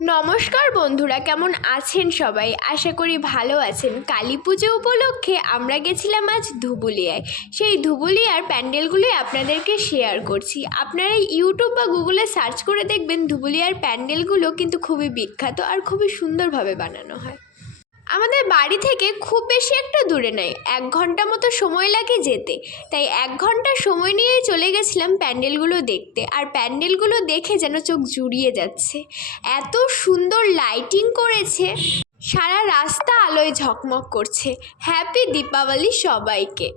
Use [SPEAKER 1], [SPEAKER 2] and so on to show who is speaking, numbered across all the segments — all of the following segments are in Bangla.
[SPEAKER 1] নমস্কার বন্ধুরা, কেমন আছেন সবাই? আশা করি ভালো আছেন। কালী পুজো উপলক্ষে আমরা গেছিলাম আজ ধুবুলিয়ায়। সেই ধুবুলিয়ার প্যান্ডেলগুলোই আপনাদেরকে শেয়ার করছি। আপনারা ইউটিউব বা গুগলে সার্চ করে দেখবেন ধুবুলিয়ার প্যান্ডেলগুলো কিন্তু খুবই বিখ্যাত আর খুবই সুন্দরভাবে বানানো হয়। আমাদের বাড়ি থেকে খুব বেশি একটা দূরে নয়। এক ঘণ্টা মতো সময় লাগে যেতে। তাই এক ঘণ্টা সময় নিয়েই চলে গেছিলাম প্যান্ডেলগুলো দেখতে। আর প্যান্ডেলগুলো দেখে যেন চোখ জুড়িয়ে যাচ্ছে। এত সুন্দর লাইটিং করেছে। সারা রাস্তা আলোয় ঝকমক করছে। হ্যাপি দীপাবলি সবাইকে।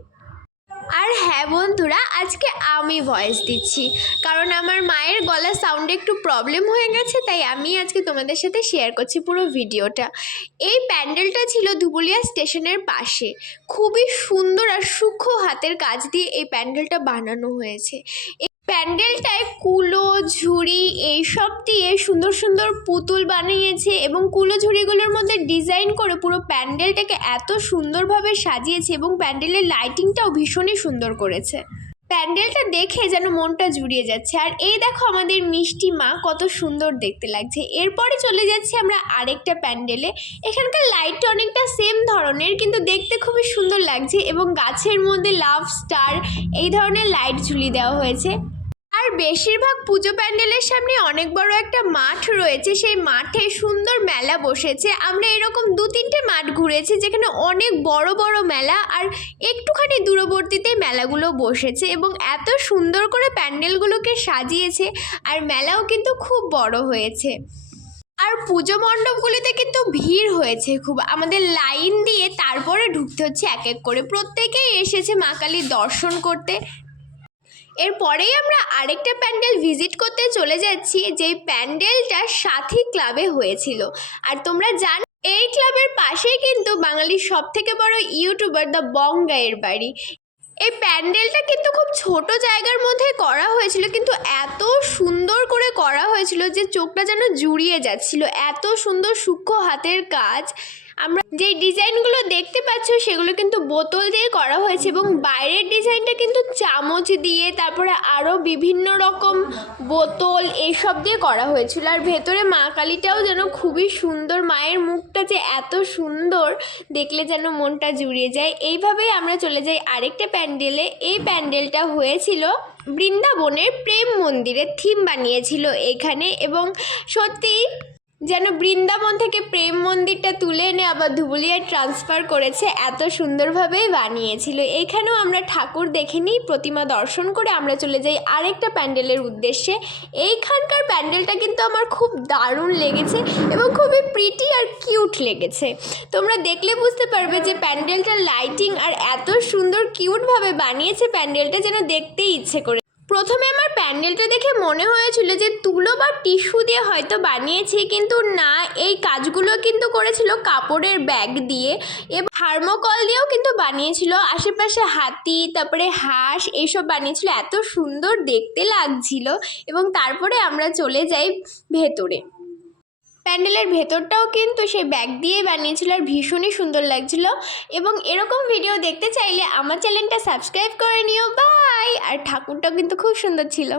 [SPEAKER 1] আর হ্যাঁ বন্ধুরা, আজকে আমি ভয়েস দিচ্ছি। কারণ আমার মায়ের গলার সাউন্ডে একটু প্রবলেম হয়ে গেছে, তাই আমি আজকে তোমাদের সাথে শেয়ার করছি পুরো ভিডিওটা। এই প্যান্ডেলটা ছিল ধুবুলিয়া স্টেশনের পাশে। খুবই সুন্দর আর সূক্ষ্ম হাতের কাজ দিয়ে এই প্যান্ডেলটা বানানো হয়েছে। প্যান্ডেলটায় কুলো, ঝুড়ি এইসব দিয়ে সুন্দর সুন্দর পুতুল বানিয়েছে এবং কুলো, ঝুড়িগুলোর মধ্যে ডিজাইন করে পুরো প্যান্ডেলটাকে এত সুন্দরভাবে সাজিয়েছে এবং প্যান্ডেলের লাইটিংটাও ভীষণই সুন্দর করেছে। প্যান্ডেলটা দেখে যেন মনটা জুড়িয়ে যাচ্ছে। আর এই দেখো আমাদের মিষ্টি মা কত সুন্দর দেখতে লাগছে। এরপরে চলে যাচ্ছি আমরা আরেকটা প্যান্ডেলে। এখানকার লাইটটা অনেকটা সেম ধরনের, কিন্তু দেখতে খুবই সুন্দর লাগছে এবং গাছের মধ্যে লাভ স্টার এই ধরনের লাইট ঝুলিয়ে দেওয়া হয়েছে। আর বেশিরভাগ পুজো প্যান্ডেলের সামনে অনেক বড় একটা মাঠ রয়েছে। সেই মাঠে সুন্দর মেলা বসেছে। আমরা এরকম দু তিনটে মাঠ ঘুরেছি যেখানে অনেক বড় বড় মেলা আর একটুখানি দূরবর্তীতে মেলাগুলো বসেছে এবং এত সুন্দর করে প্যান্ডেলগুলোকে সাজিয়েছে আর মেলাও কিন্তু খুব বড় হয়েছে। আর পুজো মণ্ডপগুলিতে কিন্তু ভিড় হয়েছে খুব। আমাদের লাইন দিয়ে তারপরে ঢুকতে হচ্ছে এক এক করে। প্রত্যেকেই এসেছে মা কালীর দর্শন করতে। এরপরেই আমরা আরেকটা প্যান্ডেল ভিজিট করতে চলে যাচ্ছি, যেই প্যান্ডেলটা সাথী ক্লাবে হয়েছিল। আর তোমরা জানো, এই ক্লাবের পাশেই কিন্তু বাঙালির সব থেকে বড় ইউটিউবার দ্য বঙ্গাইয়ের বাড়ি। এই প্যান্ডেলটা কিন্তু খুব ছোট জায়গার মধ্যে করা হয়েছিল, কিন্তু এত সুন্দর করে করা হয়েছিল যে চোখটা যেন জুড়িয়ে যাচ্ছিল। এত সুন্দর সূক্ষ্ম হাতের কাজ। আমরা যে ডিজাইনগুলো দেখতে পাচ্ছ সেগুলো কিন্তু বোতল দিয়ে করা হয়েছে এবং বাইরের ডিজাইনটা কিন্তু চামচ দিয়ে, তারপরে আরও বিভিন্ন রকম বোতল এইসব দিয়ে করা হয়েছিল। আর ভেতরে মা কালীটাও যেন খুবই সুন্দর, মায়ের মুখটা যে এত সুন্দর, দেখলে যেন মনটা জুড়িয়ে যায়। এইভাবেই আমরা চলে যাই আরেকটা প্যান্ডেলে। এই প্যান্ডেলটা হয়েছিল বৃন্দাবনের প্রেম মন্দিরের থিম বানিয়েছিল এখানে এবং সত্যি যেন বৃন্দাবন থেকে প্রেম মন্দিরটা তুলে এনে আবার ধুবুলিয়ায় ট্রান্সফার করেছে, এত সুন্দরভাবেই বানিয়েছিল। এখানেও আমরা ঠাকুর দেখে নিই প্রতিমা দর্শন করে আমরা চলে যাই আরেকটা প্যান্ডেলের উদ্দেশ্যে। এইখানকার প্যান্ডেলটা কিন্তু আমার খুব দারুণ লেগেছে এবং খুবই প্রিটি আর কিউট লেগেছে। তোমরা দেখলে বুঝতে পারবে যে প্যান্ডেলটার লাইটিং আর এত সুন্দর কিউটভাবে বানিয়েছে প্যান্ডেলটা যেন দেখতেই ইচ্ছে করে। প্রথমে আমার প্যান্ডেলটা দেখে মনে হয়েছিল যে তুলো বা টিস্যু দিয়ে হয়তো বানিয়েছে, কিন্তু না, এই কাজগুলো কিন্তু করেছিল কাপড়ের ব্যাগ দিয়ে। এবং হার্মোকল দিয়েও কিন্তু বানিয়েছিল। আশেপাশে হাতি, তারপরে হাঁস এইসব বানিয়েছিল। এত সুন্দর দেখতে লাগছিল। এবং তারপরে আমরা চলে যাই ভেতরে। প্যান্ডেলের ভেতরটাও কিন্তু সেই ব্যাগ দিয়ে বানিয়েছিল আর ভীষণই সুন্দর লাগছিল। এবং এরকম ভিডিও দেখতে চাইলে আমার চ্যানেলটা সাবস্ক্রাইব করে নিও। বাই আর ঠাকুরটাও কিন্তু খুব সুন্দর ছিল।